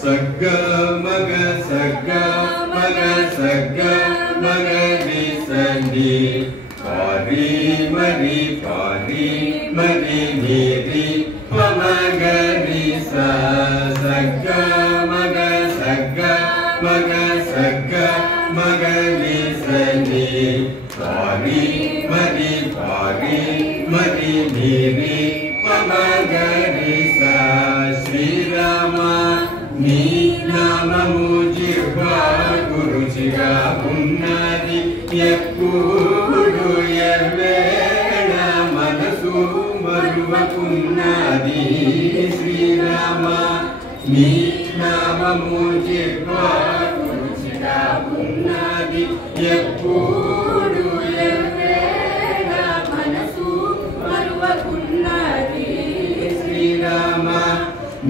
సగ్గ మగ సగ్గ మగ సగ్గ మగ రి సని పారి మరి పారి మరి నిరి మగ రి స సగ్గ మగ సగ్గ మగ సగ్గ మగ రి సని పారి మరి మరి నిరి మగ రి స శ్రీరామ నీ నామము జిహ్వా గురుచిగా ఉన్నది ఎప్పుడు ఎవ్వేళ మనసు మరువకున్నది శ్రీరామ నీ నామము జిహ్వా గురుచిగా ఉన్నది ఎప్పుడు ఎవ్వేళ మనసు మరువకున్నది శ్రీరామ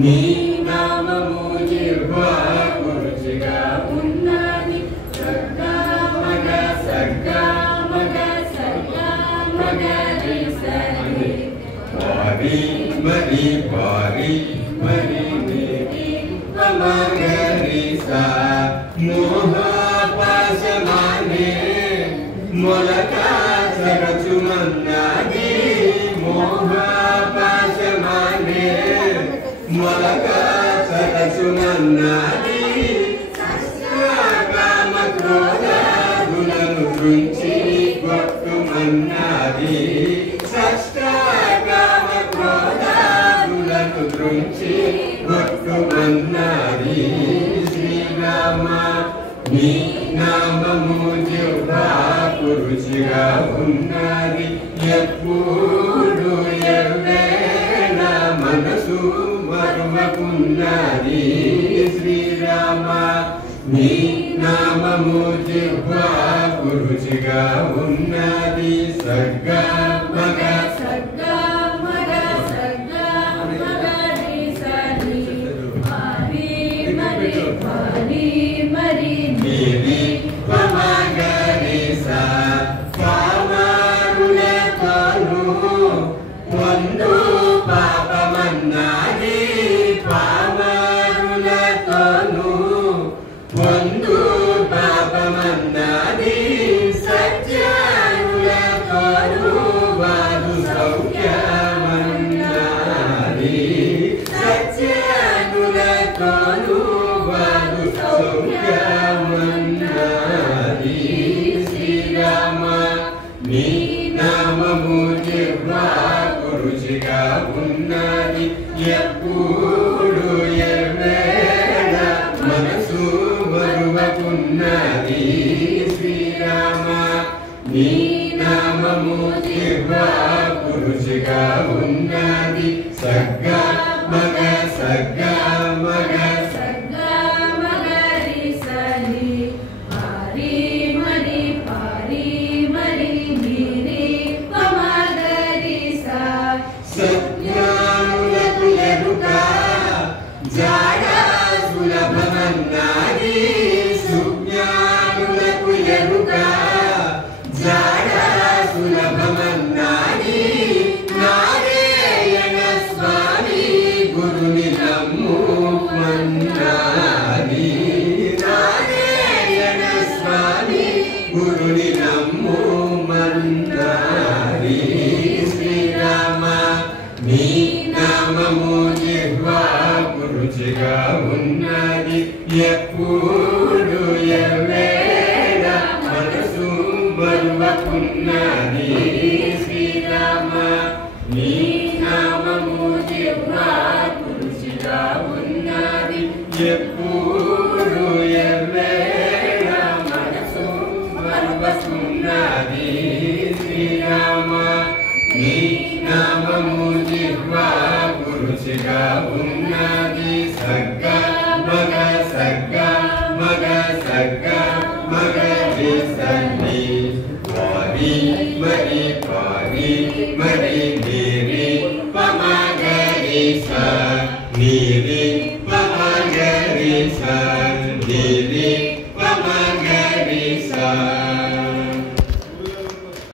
నీ నామము జిహ్వా గురుచిగా ఉన్నది సగ్గా మగ సగ్గా మగ సగ్గా మగ రి సని పారి మరి నిరి మగ రి స మోహ పాశమానే మొలక సరచుమన్నది మోహ పాశమానే మొలక సరచుమన్నది కామ క్రోధాదులను దృంచి కొట్టుమన్నది షష్ట కామ క్రోధాదులను దృంచి కొట్టుమన్నది శ్రీరామ నీ నామము జిహ్వా గురుచిగా ఉన్నది ఎప్పుడు ఎవ్వేళ మనసు మరువకున్నది శ్రీరామ నీ నామము జిహ్వా గురుచిగా ఉన్నది సగ్గా మగ సగ్గా మగ సగ్గా మగ రి సని పారి మరి నిరి మగ రి స పామరులతోను వందు పాపమన్నది పామరులతోను వందు పాపమన్నది సజ్జనులతోను వాదు సౌఖ్యమన్నది సజ్జనులతోను వాదు సౌఖ్యమన్నది శ్రీరామ నీ నామము జిహ్వా గురుచిగా ఉన్నది ఎప్పుడు ఎవ్వేళ మనసు మరువకున్నది శ్రీరామ నీ నామము జిహ్వా గురుచిగా ఉన్నది సగ్గా మగ సగ్గా మగ సగ్గా మగ రి సని పారి మరి నిరి మగ రి స సజ్ఞానులకు ఎరుక జాడ సులభమన్నది సుజ్ఞానులకు ఎరుక జాడ సులభమన్నది నారాయణ స్వామి గురుని నమ్ముమన్నది నారాయణ స్వామి గురుని నమ్ముమన్నది శ్రీరామ నీ నామము జిహ్వా గురుచిగా ఉన్నది ఎప్పుడు ఎవ్వేళ మనసు మరువకున్నది శ్రీరామ నీ నామము జిహ్వా గురుచిగా ఉన్నది ఎప్పుడు ఎవ్వేళ మనసు మరువకున్నది శ్రీరామ నీ నామము జిహ్వా గురుచిగా ఉన్నది సగ్గా మగ సగ్గా మగ సగ్గా మగ రి సని పారి మరి నిరి మగ రి స నిరి